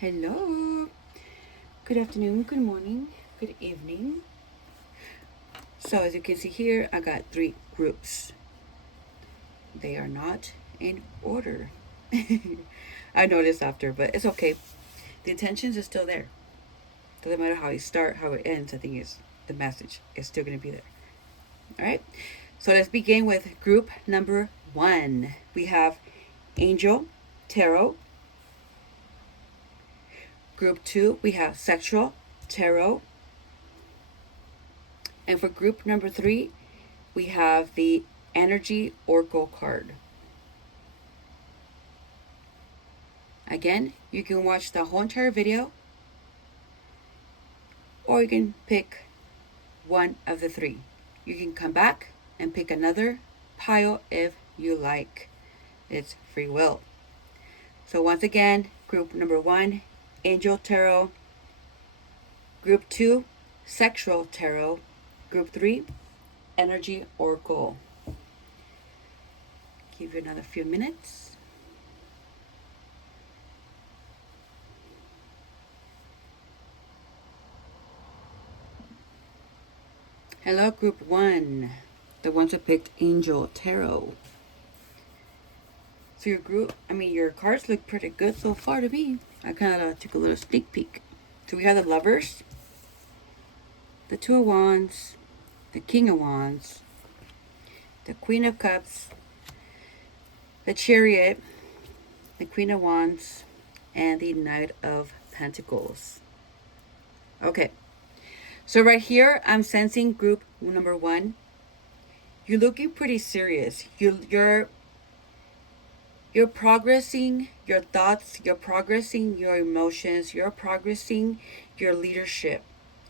Hello. Good afternoon, good morning, good evening. So as you can see here, I got 3 groups. They are not in order. I noticed after, but it's okay. The intentions are still there. Doesn't matter how you start, how it ends. The thing is, the message is still going to be there. All right. So let's begin with group number 1. We have Angel Tarot. Group 2, we have Sexual Tarot. And for group number 3, we have the Energy Oracle card. Again, you can watch the whole entire video, or you can pick one of the 3. You can come back and pick another pile if you like. It's free will. So once again, group number 1, Angel Tarot. Group 2, Sexual Tarot. Group 3, Energy Oracle. Give you another few minutes. Hello, group 1, the ones that picked Angel Tarot. So your cards look pretty good so far to me. I kind of took a little sneak peek. So we have the Lovers, the 2 of Wands, the King of Wands, the Queen of Cups, the Chariot, the Queen of Wands, and the Knight of Pentacles. Okay, so right here, I'm sensing group number 1. You're looking pretty serious. You're progressing your thoughts, you're progressing your emotions, you're progressing your leadership,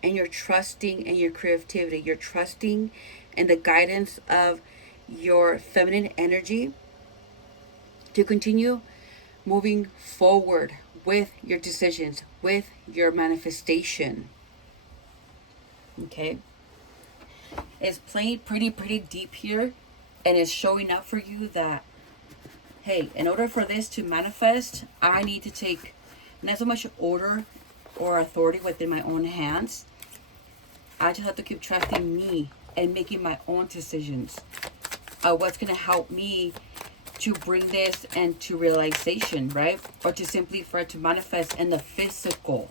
and you're trusting in your creativity. You're trusting in the guidance of your feminine energy to continue moving forward with your decisions, with your manifestation. Okay? It's playing pretty deep here, and it's showing up for you that, hey, in order for this to manifest, I need to take not so much order or authority within my own hands. I just have to keep trusting me and making my own decisions of what's going to help me to bring this into realization, right? Or to simply for it to manifest in the physical.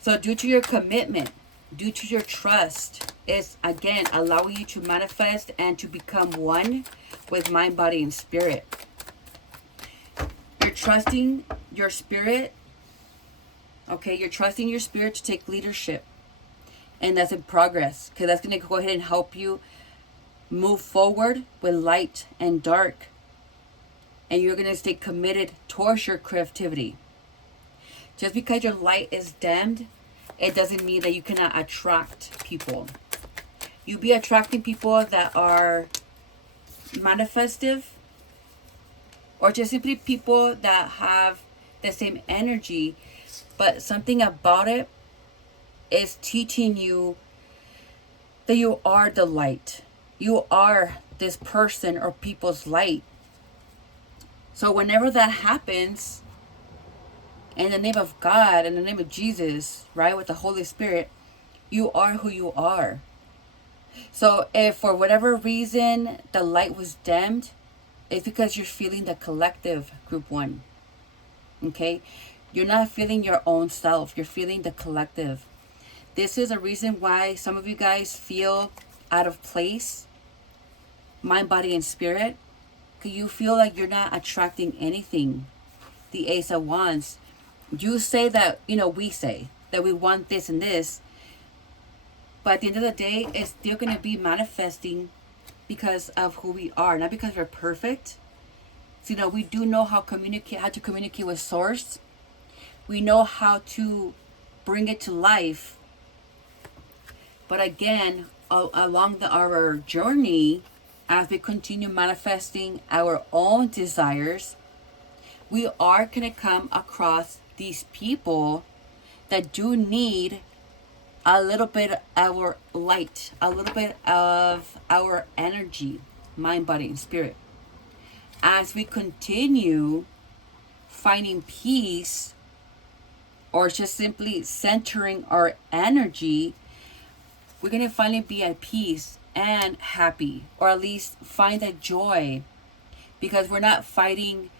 So due to your commitment, due to your trust, it's again allowing you to manifest and to become one with mind, body, and spirit. You're trusting your spirit. Okay, you're trusting your spirit to take leadership. And that's in progress, because that's going to go ahead and help you move forward with light and dark. And you're going to stay committed towards your creativity. Just because your light is dimmed, it doesn't mean that you cannot attract people. You'll be attracting people that are manifestive, or just simply people that have the same energy, but something about it is teaching you that you are the light. You are this person or people's light. So whenever that happens, in the name of God, in the name of Jesus, right, with the Holy Spirit, you are who you are. So if for whatever reason the light was dimmed, it's because you're feeling the collective, group 1. Okay? You're not feeling your own self. You're feeling the collective. This is a reason why some of you guys feel out of place, mind, body, and spirit. Because you feel like you're not attracting anything. The Ace of Wands. You say that, we say that we want this and this. But at the end of the day, it's still going to be manifesting because of who we are, not because we're perfect. So, we do know how to communicate with Source. We know how to bring it to life. But again, along our journey, as we continue manifesting our own desires, we are going to come across these people that do need a little bit of our light, a little bit of our energy, mind, body, and spirit. As we continue finding peace or just simply centering our energy, we're going to finally be at peace and happy, or at least find that joy, because we're not fighting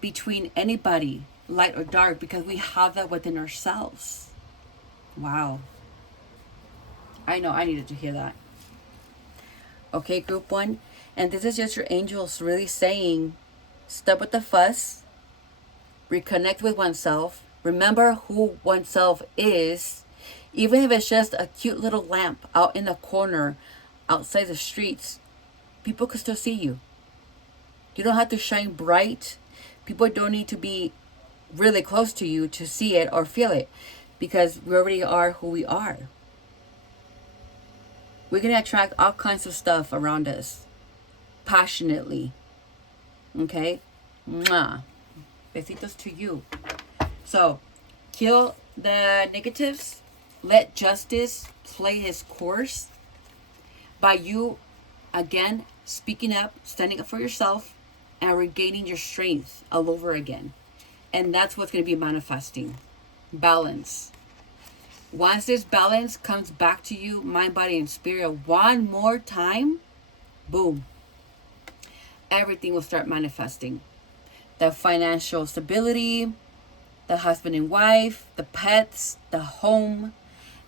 between anybody, light or dark, because we have that within ourselves. Wow. I know I needed to hear that. Okay, group 1. And this is just your angels really saying, stop with the fuss, reconnect with oneself, remember who oneself is, even if it's just a cute little lamp out in the corner outside the streets, people can still see you. You don't have to shine bright. People don't need to be really close to you to see it or feel it, because we already are who we are. We're going to attract all kinds of stuff around us passionately. Okay? Mwah. Besitos to you. So, kill the negatives. Let justice play his course by you, again, speaking up, standing up for yourself, and regaining your strength all over again. And that's what's going to be manifesting. Balance. Once this balance comes back to you, mind, body, and spirit, one more time, boom, everything will start manifesting. The financial stability, the husband and wife, the pets, the home,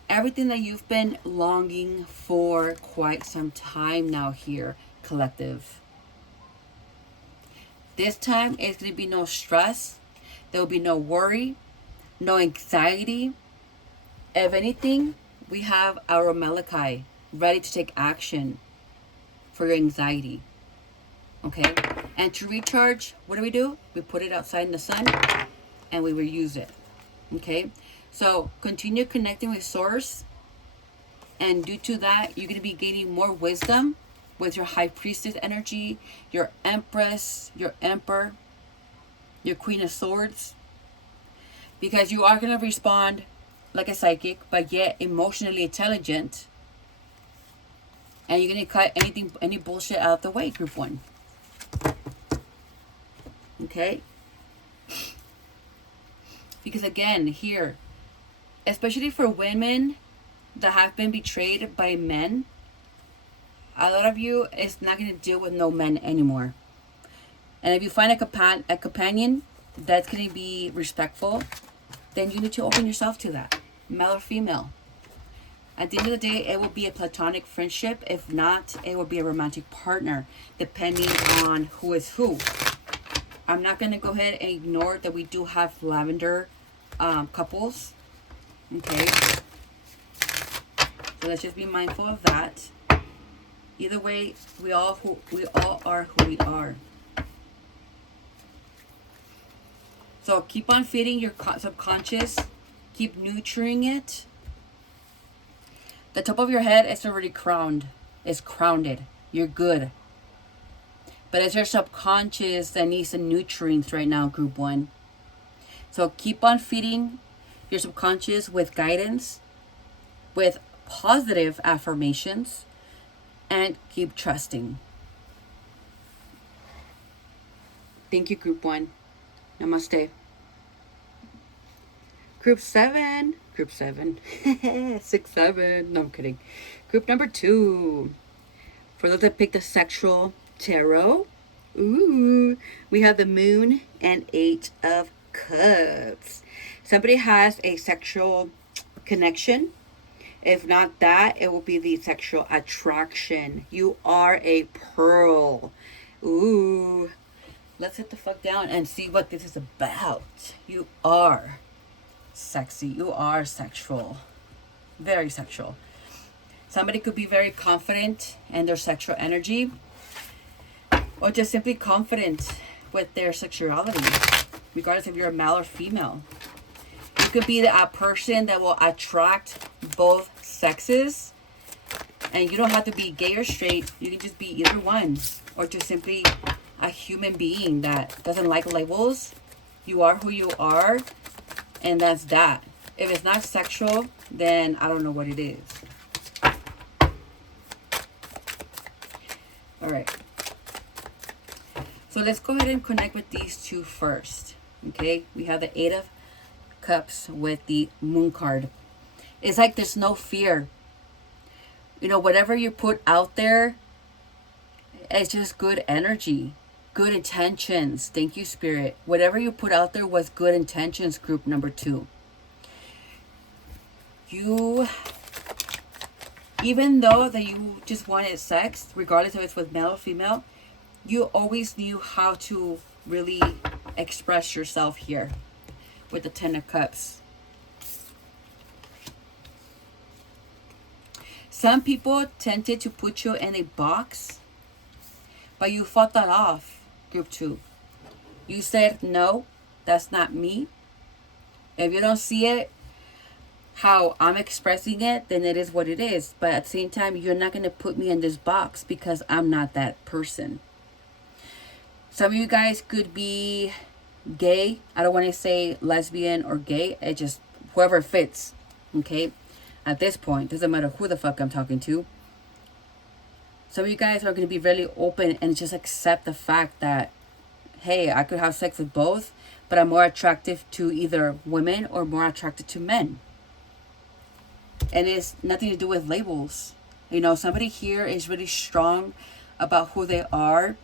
everything that you've been longing for quite some time now here, collective. This time, it's going to be no stress. There will be no worry, no anxiety. If anything, we have our Malachi ready to take action for your anxiety. Okay? And to recharge, what do? We put it outside in the sun and we reuse it. Okay? So continue connecting with Source. And due to that, you're going to be gaining more wisdom with your High Priestess energy, your Empress, your Emperor, your Queen of Swords. Because you are going to respond like a psychic, but yet emotionally intelligent. And you're going to cut any bullshit out of the way, group 1. Okay? Because again, here, especially for women that have been betrayed by men, a lot of you is not going to deal with no men anymore. And if you find a companion that's going to be respectful, then you need to open yourself to that, male or female. At the end of the day, it will be a platonic friendship. If not, it will be a romantic partner, depending on who is who. I'm not going to go ahead and ignore that we do have lavender couples. Okay? So let's just be mindful of that. Either way, we all are who we are. So keep on feeding your subconscious. Keep nurturing it. The top of your head is already crowned. It's crowned. You're good. But it's your subconscious that needs the nutrients right now, group 1. So keep on feeding your subconscious with guidance, with positive affirmations, and keep trusting. Thank you, group 1. Namaste. Group 7. 6, 7. No, I'm kidding. Group number 2. For those that picked the sexual tarot, we have the Moon and 8 of Cups. Somebody has a sexual connection. If not that, it will be the sexual attraction. You are a pearl. Let's hit the fuck down and see what this is about. You are sexy. You are sexual. Very sexual. Somebody could be very confident in their sexual energy, or just simply confident with their sexuality, regardless if you're a male or female. You could be a person that will attract both sexes, and you don't have to be gay or straight. You can just be either one, or just simply a human being that doesn't like labels. You are who you are, and that's that. If it's not sexual, then I don't know what it is. All right. So let's go ahead and connect with these two first. Okay, we have the Eight of Cups with the Moon card. It's like there's no fear. You know, whatever you put out there, it's just good energy, good intentions. Thank you, Spirit. Whatever you put out there was good intentions, group number 2. You, even though that you just wanted sex, regardless if it's with male or female, you always knew how to really express yourself here with the Ten of Cups. Some people tended to put you in a box, but you fought that off, group 2. You said, no, that's not me. If you don't see it how I'm expressing it, then it is what it is. But at the same time, you're not going to put me in this box because I'm not that person. Some of you guys could be gay. I don't want to say lesbian or gay. It just, whoever fits, okay? At this point, doesn't matter who the fuck I'm talking to. Some of you guys are going to be really open and just accept the fact that, hey, I could have sex with both, but I'm more attractive to either women or more attracted to men. And it's nothing to do with labels. You know, somebody here is really strong about who they are.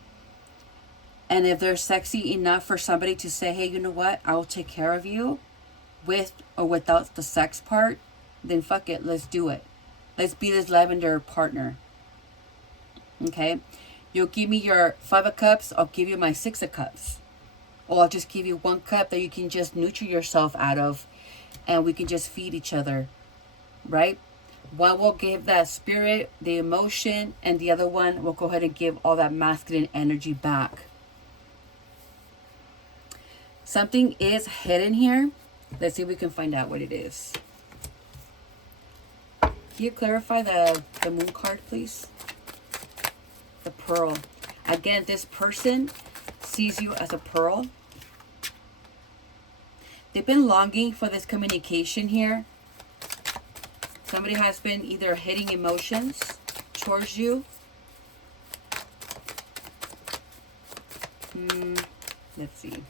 And if they're sexy enough for somebody to say, hey, you know what, I'll take care of you with or without the sex part, then fuck it, let's do it. Let's be this lavender partner. Okay? You'll give me your 5 of Cups, I'll give you my 6 of Cups. Or I'll just give you 1 cup that you can just nurture yourself out of, and we can just feed each other. Right? One will give that spirit, the emotion, and the other one will go ahead and give all that masculine energy back. Something is hidden here. Let's see if we can find out what it is. Can you clarify the Moon card, please? The Pearl. Again, this person sees you as a pearl. They've been longing for this communication here. Somebody has been either hitting emotions towards you. Let's see.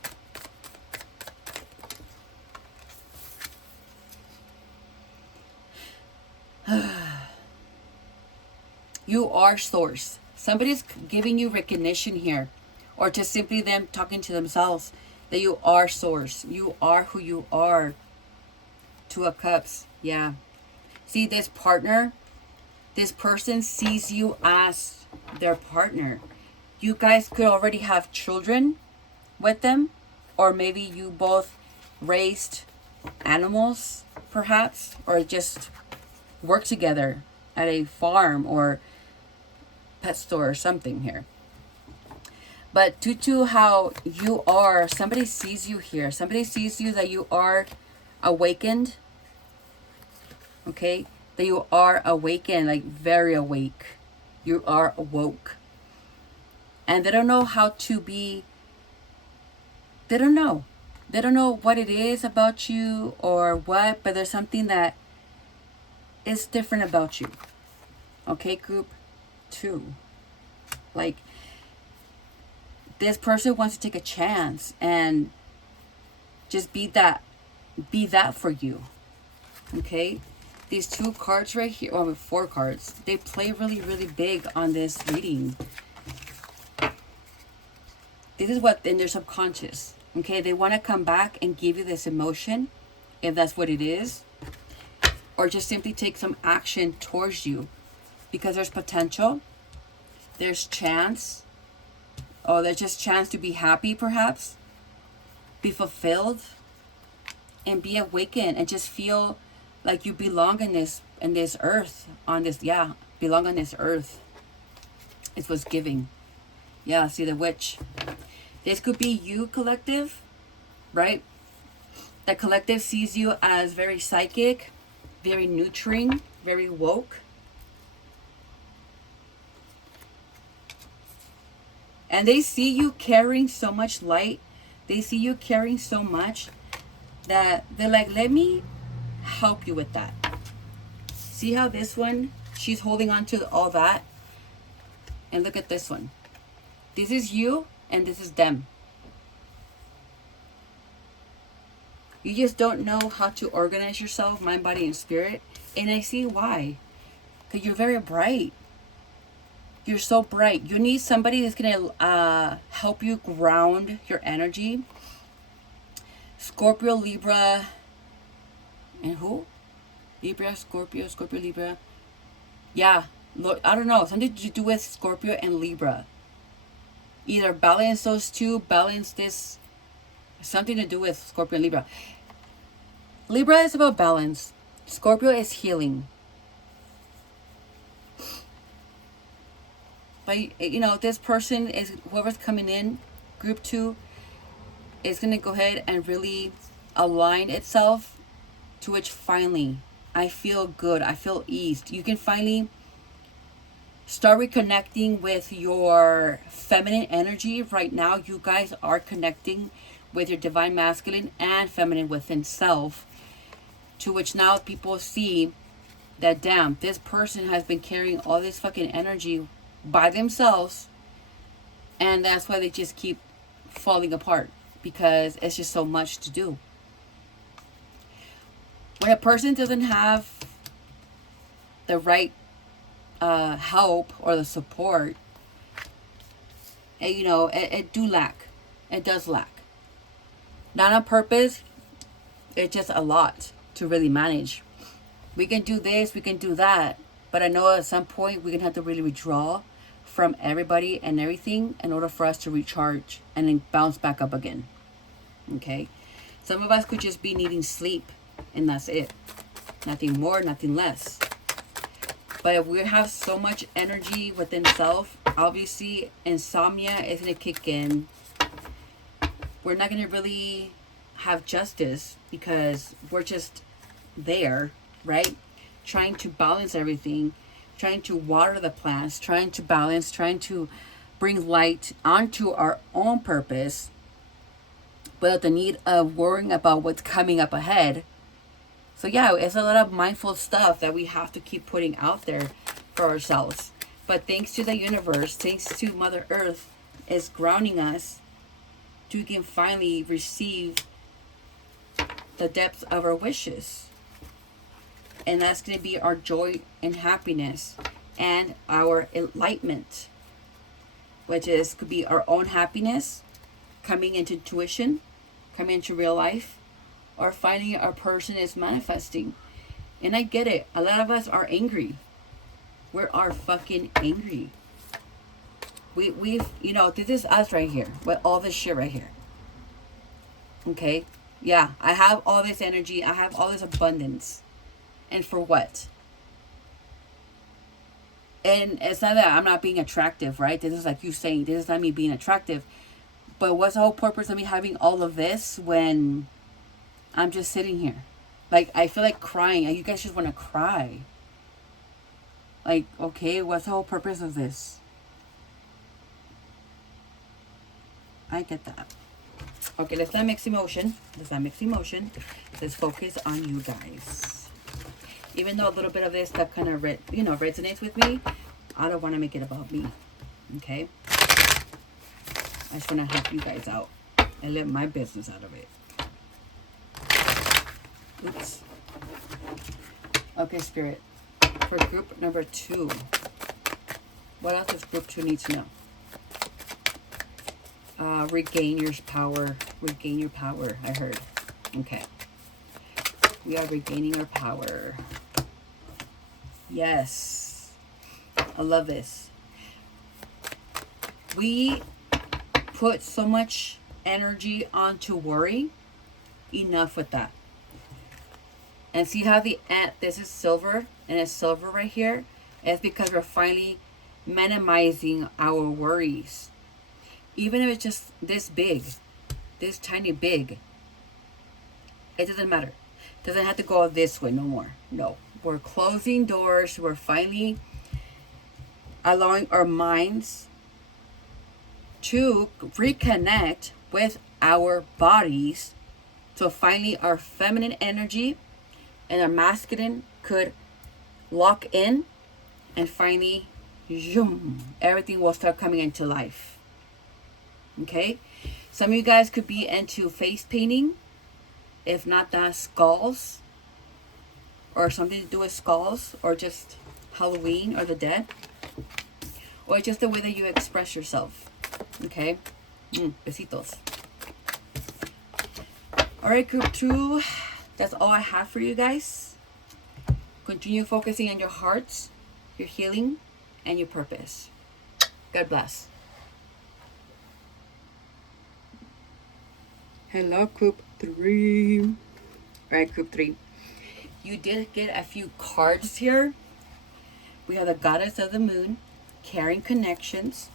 You are source. Somebody's giving you recognition here, or just simply them talking to themselves that you are source. You are who you are. 2 of Cups. Yeah. See, this partner, this person sees you as their partner. You guys could already have children with them, or maybe you both raised animals, perhaps, or just work together at a farm or pet store or something here. But due to how you are, somebody sees you here. Somebody sees you that you are awakened. Okay? That you are awakened, like very awake. You are awoke. And they don't know how to be, they don't know. They don't know what it is about you or what, but there's something that is different about you. Okay, group 2. Like, this person wants to take a chance and just be that for you. Okay? These 2 cards right here, or 4 cards, they play really, really big on this reading. This is what in their subconscious. Okay, they want to come back and give you this emotion, if that's what it is. Or just simply take some action towards you. Because there's potential. There's chance. Oh, there's just chance to be happy, perhaps. Be fulfilled. And be awakened. And just feel like you belong in this earth. Belong on this earth. It's what's giving. Yeah, see the witch. This could be you, collective. Right? The collective sees you as very psychic. Very nurturing. Very woke. And they see you carrying so much light. They see you carrying so much that they're like, let me help you with that. See how this one, she's holding on to all that. And look at this one. This is you and this is them. You just don't know how to organize yourself, mind, body, and spirit. And I see why. Because you're very bright. You're so bright. You need somebody that's going to help you ground your energy. Scorpio, Libra, and who? Libra, Scorpio, Libra. Yeah, look, I don't know. Something to do with Scorpio and Libra. Either balance those two, balance this. Something to do with Scorpio and Libra. Libra is about balance. Scorpio is healing. But, you know, this person is, whoever's coming in, group 2, is going to go ahead and really align itself to which finally, I feel good. I feel eased. You can finally start reconnecting with your feminine energy. Right now, you guys are connecting with your divine masculine and feminine within self. To which now people see that, damn, this person has been carrying all this fucking energy by themselves, and that's why they just keep falling apart, because it's just so much to do. When a person doesn't have the right help or the support, you know, it does lack. Not on purpose, it's just a lot to really manage. We can do this, we can do that, but I know at some point we're going to have to really withdraw from everybody and everything in order for us to recharge and then bounce back up again. Okay? Some of us could just be needing sleep, and that's it. Nothing more, nothing less. But if we have so much energy within self, obviously insomnia is going to kick in. We're not going to really have justice because we're just there, right? Trying to balance everything, trying to water the plants, trying to balance, trying to bring light onto our own purpose without the need of worrying about what's coming up ahead. So yeah, it's a lot of mindful stuff that we have to keep putting out there for ourselves. But thanks to the universe, thanks to Mother Earth, is grounding us so we can finally receive the depths of our wishes. And that's going to be our joy and happiness and our enlightenment, which is could be our own happiness, coming into intuition, coming into real life, or finding our person is manifesting. And I get it. A lot of us are angry. We are fucking angry. We've, you know, this is us right here with all this shit right here. Okay? Yeah, I have all this energy. I have all this abundance. And for what? And it's not that I'm not being attractive, right? This is like you saying, this is not me being attractive. But what's the whole purpose of me having all of this when I'm just sitting here? Like, I feel like crying. You guys just want to cry. Like, okay, what's the whole purpose of this? I get that. Okay, let's not mix emotion. Let's focus on you guys. Even though a little bit of this stuff kind of resonates with me, I don't want to make it about me. Okay? I just want to help you guys out and let my business out of it. Oops. Okay, Spirit. For group number 2, what else does group 2 need to know? Regain your power. Regain your power, I heard. Okay. We are regaining our power. Yes. I love this. We put so much energy onto worry. Enough with that. And see how this is silver, and it's silver right here? It's because we're finally minimizing our worries. Even if it's just this big, this tiny big, it doesn't matter. It doesn't have to go this way no more. No. We're closing doors. We're finally allowing our minds to reconnect with our bodies. So finally our feminine energy and our masculine could lock in, and finally, zoom, everything will start coming into life. Okay? Some of you guys could be into face painting. If not that, skulls, or something to do with skulls, or just Halloween or the dead, or just the way that you express yourself. Okay? Besitos. Alright, group 2. That's all I have for you guys. Continue focusing on your hearts, your healing, and your purpose. God bless. Hello, group 3. Alright, group 3. You did get a few cards here. We have the Goddess of the Moon, carrying connections.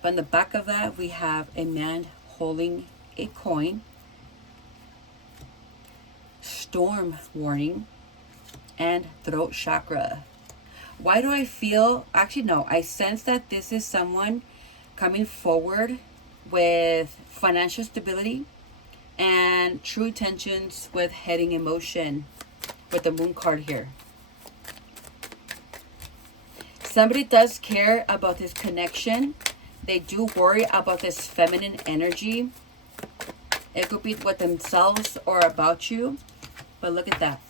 But on the back of that, we have a man holding a coin, storm warning, and throat chakra. Why do I feel, actually no, I sense that this is someone coming forward with financial stability and true intentions with heading emotion with the moon card here. Somebody does care about this connection. They do worry about this feminine energy. It could be with themselves or about you. But look at that.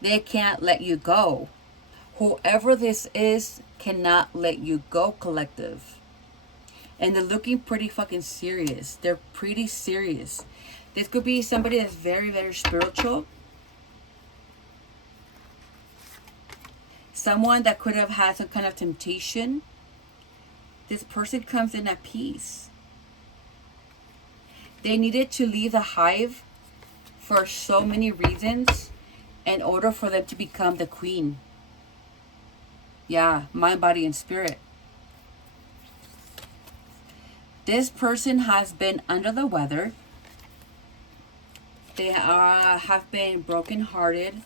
They can't let you go. Whoever this is cannot let you go, collective. And they're looking pretty fucking serious. They're pretty serious. This could be somebody that's very, very spiritual. Someone that could have had some kind of temptation. This person comes in at peace. They needed to leave the hive for so many reasons in order for them to become the queen. Yeah, mind, body, and spirit. This person has been under the weather. They have been brokenhearted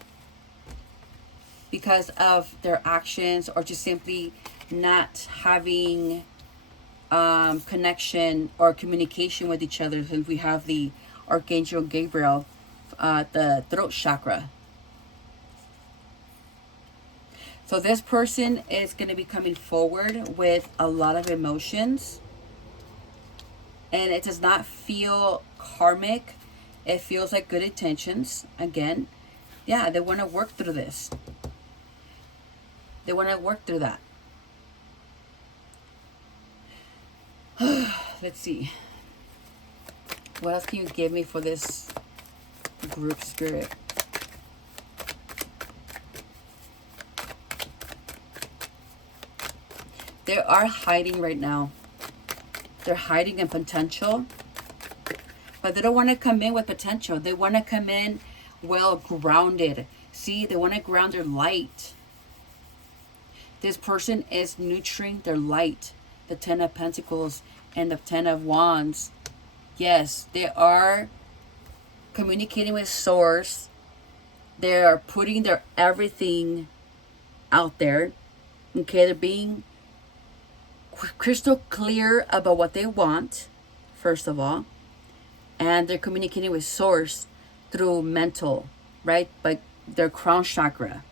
because of their actions, or just simply not having connection or communication with each other. Since we have the Archangel Gabriel, the throat chakra. So this person is going to be coming forward with a lot of emotions. And it does not feel karmic. It feels like good intentions. Again, yeah, they want to work through this. They want to work through that. Let's see. What else can you give me for this group, spirit? They are hiding right now. They're hiding in potential. But they don't want to come in with potential. They want to come in well grounded. See, they want to ground their light. This person is nurturing their light. The 10 of Pentacles and the 10 of Wands. Yes, they are communicating with Source. They are putting their everything out there. Okay, they're being crystal clear about what they want, first of all. And they're communicating with Source through mental, right? But their crown chakra.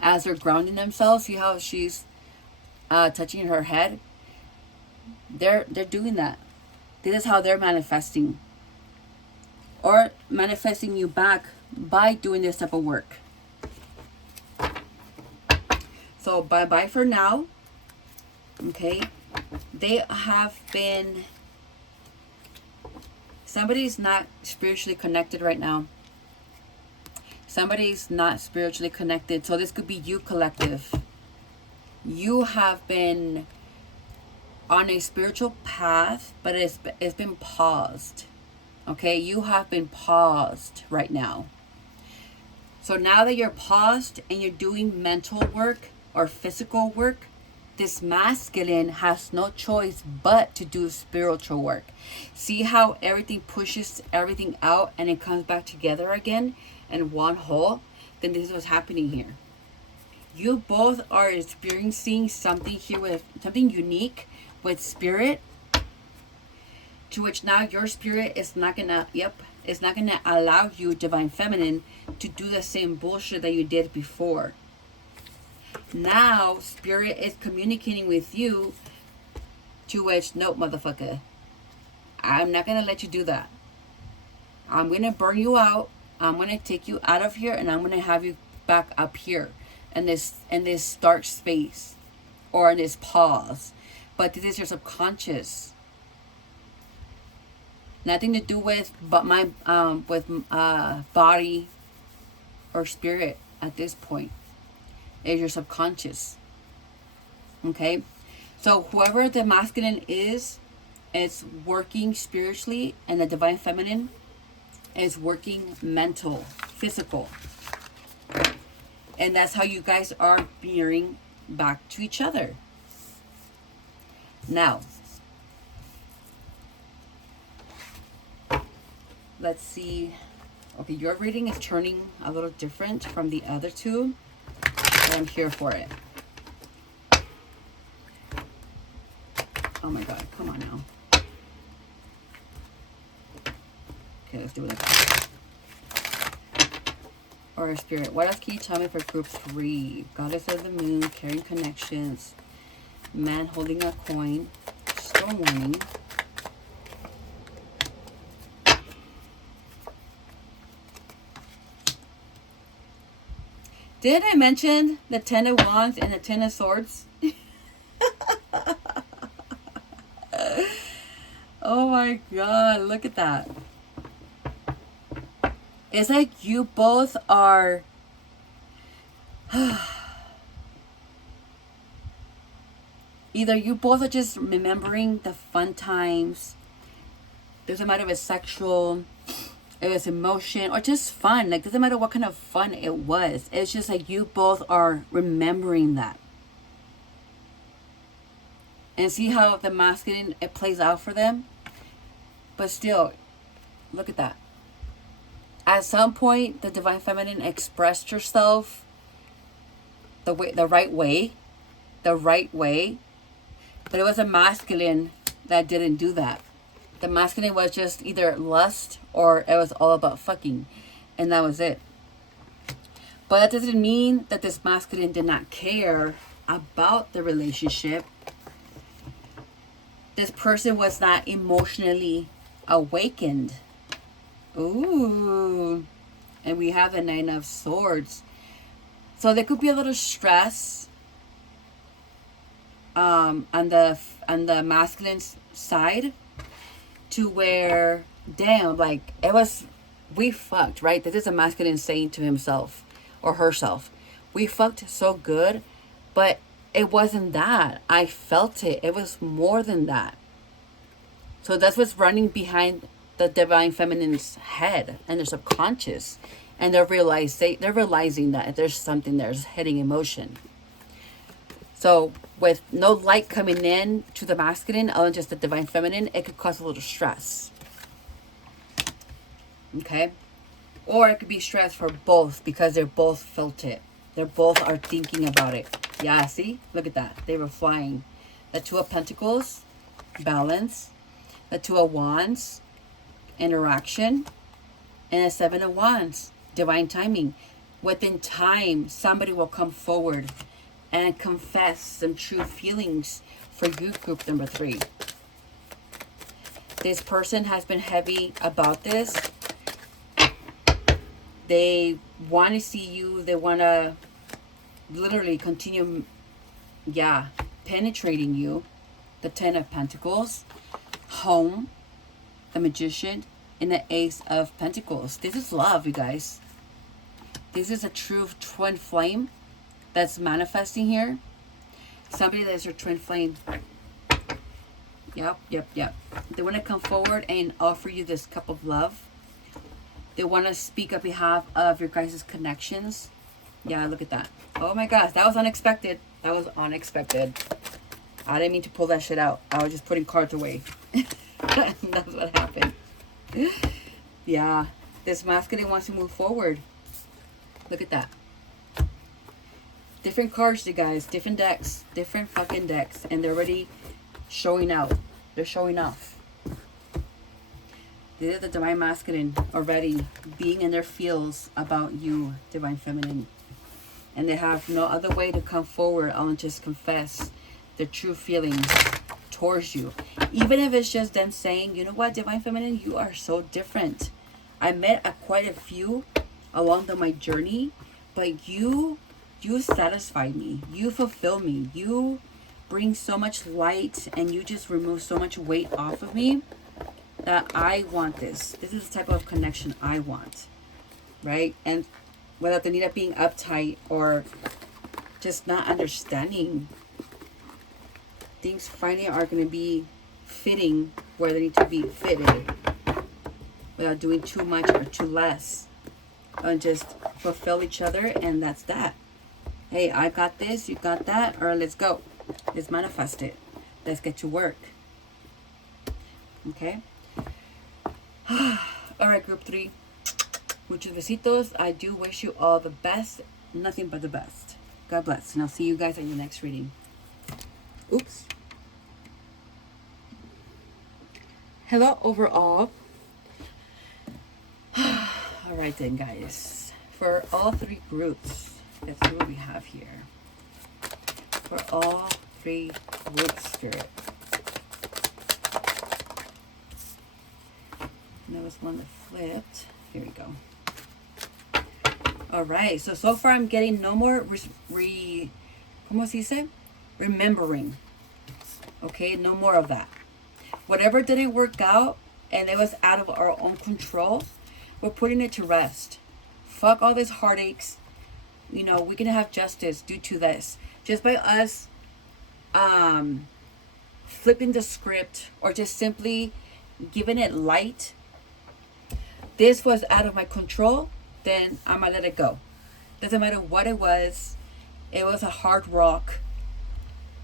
As they're grounding themselves, see how she's touching her head? They're doing that. This is how they're manifesting. Or manifesting you back by doing this type of work. So bye-bye for now. Okay? They have been... Somebody's not spiritually connected right now. Somebody's not spiritually connected. So this could be you, collective. You have been on a spiritual path, but it's been paused. Okay, you have been paused right now. So now that you're paused and you're doing mental work or physical work, this masculine has no choice but to do spiritual work. See how everything pushes everything out and it comes back together again in one whole? Then this is what's happening here. You both are experiencing something here with something unique with spirit, to which now your spirit is not gonna, it's not gonna allow you, divine feminine, to do the same bullshit that you did before. Now spirit is communicating with you, to which, nope, motherfucker, I'm not gonna let you do that. I'm going to burn you out. I'm going to take you out of here, and I'm going to have you back up here in this dark space, or in this pause. But this is your subconscious. Nothing to do with my body or spirit at this point. It's your subconscious. Okay? So whoever the masculine is, it's working spiritually, and the divine feminine is working mental, physical. And that's how you guys are mirroring back to each other. Now, let's see. Okay, your reading is turning a little different from the other two, but I'm here for it. Oh my God, come on now. Okay, let's do it like that. Or Spirit, what else can you tell me for group 3? Goddess of the Moon, carrying connections, man holding a coin, storm warning. Did I mention the 10 of Wands and the 10 of Swords? Oh my God, look at that. It's like you both are either you both are just remembering the fun times. Doesn't matter if it's sexual, if it's emotion, or just fun. Like, doesn't matter what kind of fun it was. It's just like you both are remembering that. And see how the masculine, it plays out for them? But still, look at that. At some point, the divine feminine expressed herself the right way. But it was a masculine that didn't do that. The masculine was just either lust or it was all about fucking. And that was it. But that doesn't mean that this masculine did not care about the relationship. This person was not emotionally awakened. Ooh. And we have the 9 of Swords. So there could be a little stress on the masculine side, to where, damn, like, we fucked, right? This is a masculine saying to himself or herself, we fucked so good, but it wasn't that. I felt it. It was more than that. So that's what's running behind the divine feminine's head and their subconscious. And they're realizing that there's something there's hitting emotion. So with no light coming in to the masculine, other than just the divine feminine, it could cause a little stress. Okay? Or it could be stress for both because they're both felt it. They both are thinking about it. Yeah, see? Look at that. They were flying. The 2 of Pentacles, balance. The 2 of Wands, interaction. And the 7 of Wands, divine timing. Within time, somebody will come forward and confess some true feelings for you, group number 3. This person has been heavy about this. They want to see you. They want to literally continue, penetrating you. The 10 of Pentacles, home, the Magician, and the Ace of Pentacles. This is love, you guys. This is a true twin flame that's manifesting here. Somebody that's your twin flame. Yep. They want to come forward and offer you this cup of love. They want to speak on behalf of your guys' connections. Yeah, look at that. Oh my gosh, that was unexpected. That was unexpected. I didn't mean to pull that shit out. I was just putting cards away. That's what happened. Yeah, this masculine wants to move forward. Look at that. Different cards, you guys. Different decks. Different fucking decks. And they're already showing out. They're showing off. These are the divine masculine already being in their feels about you, divine feminine. And they have no other way to come forward other than just confess their true feelings towards you. Even if it's just them saying, you know what, divine feminine, you are so different. I met quite a few along my journey, but you satisfy me. You fulfill me. You bring so much light, and you just remove so much weight off of me that I want this. This is the type of connection I want, right? And without the need of being uptight or just not understanding, things finally are going to be fitting where they need to be fitted without doing too much or too less, and just fulfill each other. And that's that. Hey, I got this, you got that, or let's go. Let's manifest it. Let's get to work. Okay? All right, group 3. Muchos besitos. I do wish you all the best. Nothing but the best. God bless. And I'll see you guys in the next reading. Oops. Hello, overall. All right then, guys. For all 3 groups, let's see what we have here. For all 3 groups, Spirit. And there was one that flipped. Here we go. All right. So far I'm getting no more ¿cómo se dice? Remembering. Okay, no more of that. Whatever didn't work out and it was out of our own control, we're putting it to rest. Fuck all these heartaches. You know, we can have justice due to this. Just by us flipping the script or just simply giving it light. This was out of my control, then I'm gonna let it go. Doesn't matter what it was. It was a hard rock.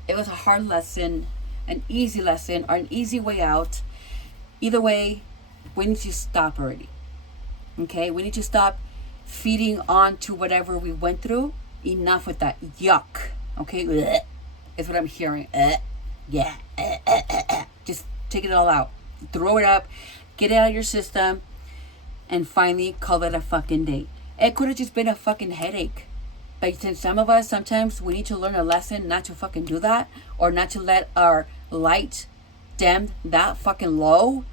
It was a hard lesson, an easy lesson, or an easy way out. Either way, we need to stop already. Okay, we need to stop feeding on to whatever we went through. Enough with that. Yuck. Okay, blech, is what I'm hearing. Yeah. Just take it all out. Throw it up. Get it out of your system. And finally call it a fucking day. It could have just been a fucking headache. But since some of us, sometimes we need to learn a lesson not to fucking do that. Or not to let our light dim that fucking low.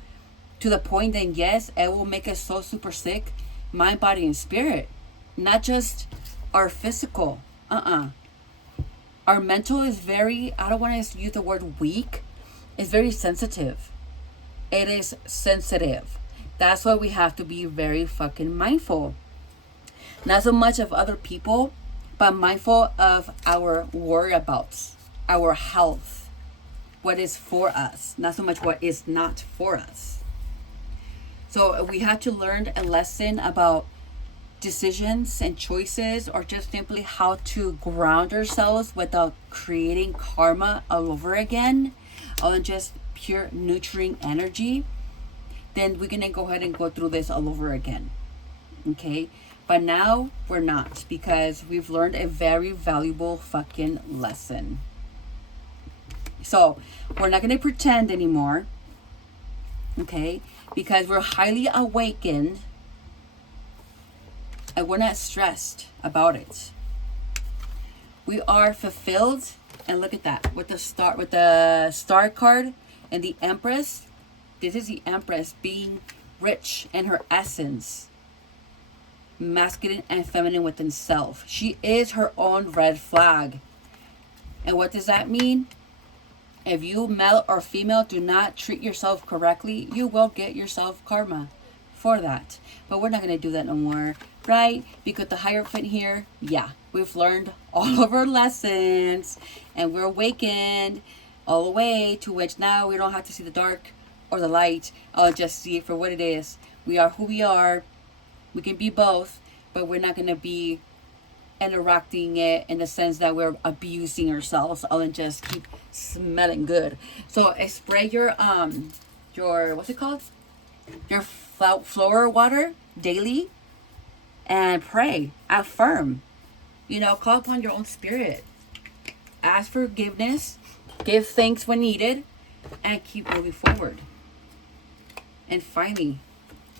To the point that, yes, it will make us so super sick. Mind, body, and spirit. Not just our physical. Our mental is very, I don't want to use the word weak. It's very sensitive. It is sensitive. That's why we have to be very fucking mindful. Not so much of other people, but mindful of our whereabouts, our health, what is for us, not so much what is not for us. So we have to learn a lesson about decisions and choices, or just simply how to ground ourselves without creating karma all over again, or just pure nurturing energy. Then we're gonna go ahead and go through this all over again. Okay? But now we're not, because we've learned a very valuable fucking lesson. So we're not gonna pretend anymore. Okay? Because we're highly awakened and we're not stressed about it. We are fulfilled, and look at that with the star card and the Empress. This is the Empress being rich in her essence, masculine and feminine within self. She is her own red flag. And what does that mean? If you, male or female, do not treat yourself correctly, you will get yourself karma for that. But we're not going to do that no more, right? Because the Hierophant here, yeah, we've learned all of our lessons, and we're awakened all the way to which now we don't have to see the dark or the light. I'll just see it for what it is. We are who we are. We can be both, but we're not going to be interacting it in the sense that we're abusing ourselves and just keep smelling good. So spray your what's it called, your flower water daily, and pray, affirm, call upon your own spirit, ask forgiveness, give thanks when needed, and keep moving forward. And finally,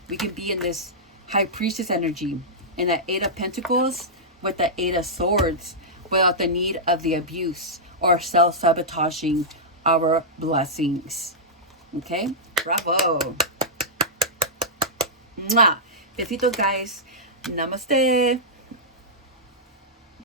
we can be in this High Priestess energy, in the 8 of Pentacles with the 8 of Swords, without the need of the abuse or self-sabotaging our blessings. Okay? Bravo. Mwah. Besitos, guys. Namaste.